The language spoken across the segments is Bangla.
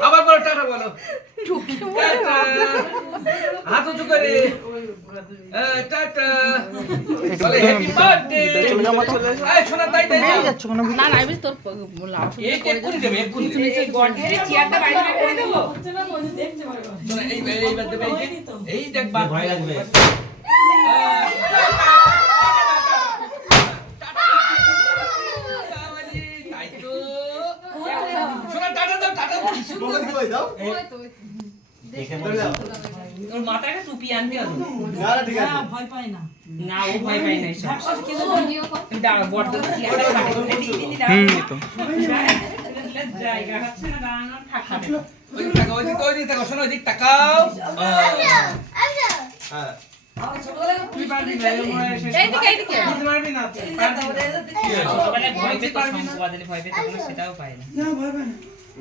আবার বলো টাটা বলো টাটা হাত উঁচু করে টাটা বলে হ্যাপি বার্থডে চলে যাও মতো এই শোনা তাই তাই বেরিয়ে যাচ্ছ কেন না না আমি তোর লাভ এই এক্ষুনি দেবে এক্ষুনি দেবে এই গডের চেয়ারটা বাইরে বের করে দেবো শোনা এই বাদ দেবে এই দেখ বাদ ভয় লাগবে শোনা টাটা দাও টাটা দাও দেখে মরে যাও ওর মাথায় একটা টুপি আনতে হবে না ঠিক আছে ভয় পায় না না ও ভয় পায় না এসব দাঁড়া বড় চেয়ারটা কাটে দিদি দাও তো জায়গা হচ্ছে না দাঁড়ানোর থাকা ওই টাকা ওই দিক টাকা শোনো ওই দিক টাকাও হ্যাঁ তুই পারবি না এইদিকে বুঝতে পারবি না ছোটবেলায় ভয় পেত শঙ্কু বাদলে ভয় পেত না সেটাও পায় না না ভয় পায়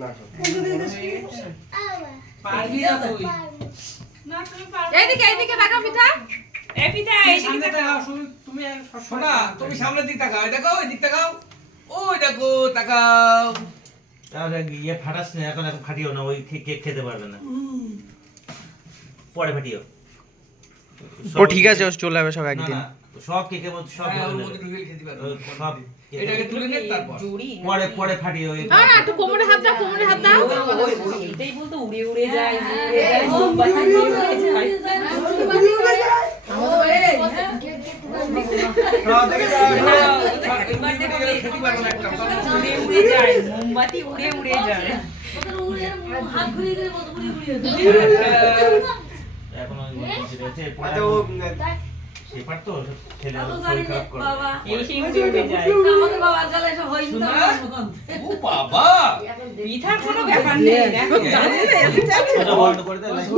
না পারবি না তুই এইদিকে তাকাও পিতা এই পিতা সামনে তাকাও তুমি শোনা তুমি সামনের দিক তাকাও এই দেখো ওই দিক তাকাও ওই দেখো তাকাও তাহলে ইয়ে ফাটাস না এখন ফাটিও না ওই কেক খেতে পারবে না পরে ফাটিও ও ঠিক আছে ও চলে যাবে সব একদিন না, সব কেকের মধ্যে সব হ্যাঁ, ওর ভরে মধ্যে নেবে। ঢুকিয়ে খেতে পারবে সব এটাকে তুলে নে তারপর জুড়ি পরে ফাটিও ওই না একটু কোমরে হাত দাও এটাই বলতো উড়ে উড়ে যায় উড়ে যায় মোমবাতি উড়ে যায় উড়ে যায় মোমবাতি উড়ে উড়ে যায় এখন ওই রয়েছে আচ্ছা ও সেপার তো ছেলে শরীর খারাপ করে এই সেই উড়ে উড়ে যায় আমাদের বাবার গালে সব হয়নি তো শোনা? ও বাবা পিঠার কোনো ব্যাপার নেই দেখো ওটা বন্ধ করে দে লাইট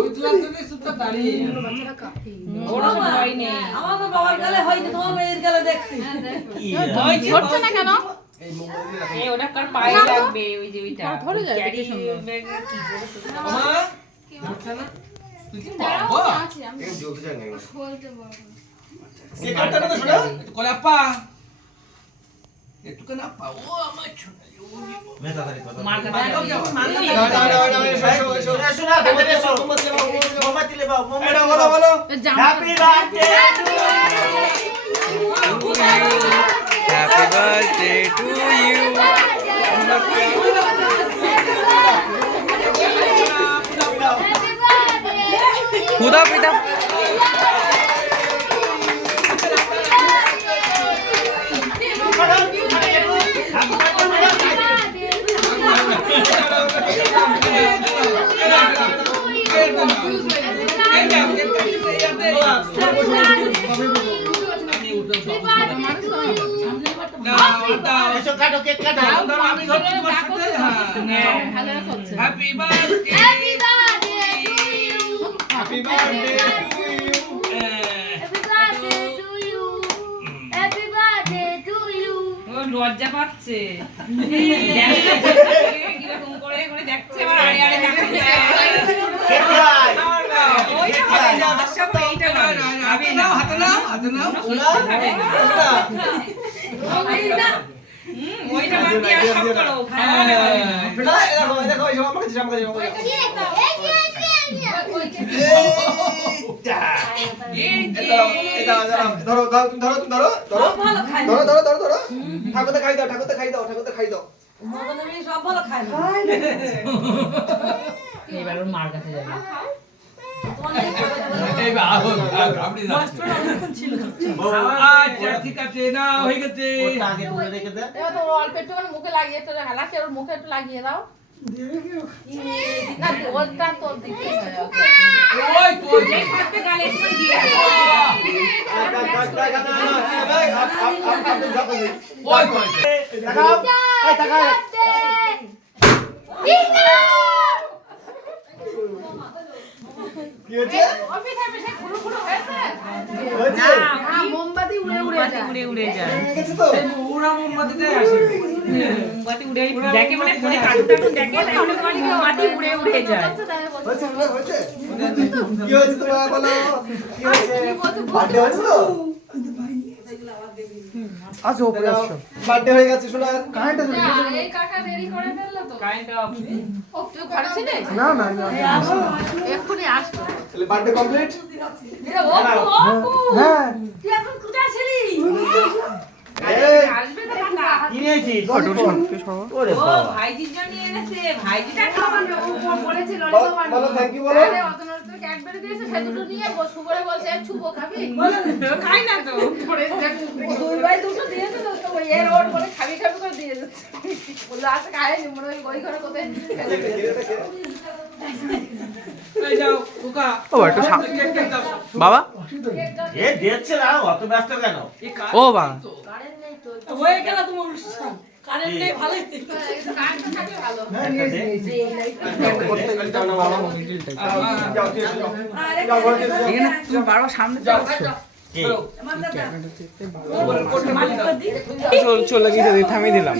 ওর ভয় নেই আমাদের বাবার গালে হয়নি তোমার মেয়ের গালে দেখছি কি ধরছে না কেন এই মোমবাতি রাখো এই ওটা কার পায়ে লাগবে ওই যে ওইটা ধরে যায় ক্যারি দেখে সুন্দর। ব্যাগ কি করে আমা হচ্ছে না তুই কি বাবা এই জ্বলতে চায় না কে কাটটা না শোনা কোলে আপা একটু কেন আপা ও আমার ছোটা মে তাড়াতাড়ি কথা মার কাছে দাও, দাও, শোনা ভেতরে এসো মোমবাতি লেবাও এটা বলো বলো happy birthday happy birthday to you খুদা পিতা এসো কাটো কেক কাটো আমি ধরছি তোমার সাথে হ্যাপি বার্থডে হ্যাপি বার্থডে ও লজ্জা পাচ্ছে কিরকম করে করে দেখছে আবার আরে আরে দেখাচ্ছে কেক খাই ওইটা হবে না দর্শক এইটা হবে হাতে নাও হাতে নাও হাতে নাও ওইটা বাদ দিয়ে আর সব করো খাওয়া বেটা দেখো দেখো এই সব আমাকে জামা জামা এটা ধরো ধরো ধরো ধরো ধরো ভালো খায় ধরো ধরো ধরো ধরো ঠাকুরতে খাই দাও ঠাকুরতে খাই দাও ঠাকুরতে খাই দাও মগনের মেয়ে সব ভালো খায় না এবার ওর মার কাছে যাবে এই আপনি ছিল আচ্ছা ঠিক আছে না হয়ে গেছে ওটা আগে তুলে রেখে দে এবার তো অল্প একটু করে মুখে লাগিয়ে একটু হালাকে ওর মুখে একটু লাগিয়ে দাও না ওটা তো দিতে ওই তুই হাতে গালে একটু করে দিয়ে দাও ওই তুই দেখাও এই দেখাও কি হচ্ছে হচ্ছে মোমবাতি উড়ে উড়ে যায় উড়ে উড়ে যায় গেছে তো পুরা মোমবাতিটাই আসে মোমবাতি উড়ে দেখে মানে ফোনে কার্টুন দেখে তাহলে মোমবাতি উড়ে উড়ে যায় হচ্ছে হচ্ছে কি হচ্ছে তোমার বলো কি হচ্ছে বার্থডে হচ্ছে তো আসো উপরে আসো বার্থডে হয়ে গেছে শোনা এই কাকা দেরি করে ফেললো তো ও তুই ঘরে ছিলিস না না না এক্ষুনি আসতো তাহলে বার্থডে কমপ্লিট হ্যাঁ তুই এখন কোথায় ছিলি? এই আসবে তো কাকা কি নিয়েছিস ওরে ও বাবা ভাইজির জন্য এনেছে, ভাইজিটা খাওয়াবে। বলেছিল বলো থ্যাংক ইউ বলো ক্যাডবেরি দিয়েছে সে দুটো নিয়ে বসু করে বলছে ছুবো খাবি খাই না তো। দুই ভাই দুটো দিয়েছে তো তো এর ওর বলে খাবি খাবি করে দিয়ে যাচ্ছে বললো আচ্ছা খাইনি মনে হয় ওই ঘরে কোথায় এই যাও খোকা ও একটু কেক কেক দাও বাবা এ দিচ্ছে না অত ব্যস্ত কেন এই কাজ ও বাবা হয়ে গেল তোমার অনুষ্ঠান। কারেন্ট নেই, ভালোই। কারেন্ট থাকলে ভালো হ্যাঁ নিয়েছি নিয়েছি যাও না বাবা যাও যাও আরে যাও ঘরে যাও এখানে তুমি বারবার সামনে যাও কি আমার দাদা। উপরের কোটটা খুলে দাও মালিক দি। চলে গিয়ে থামিয়ে দিলাম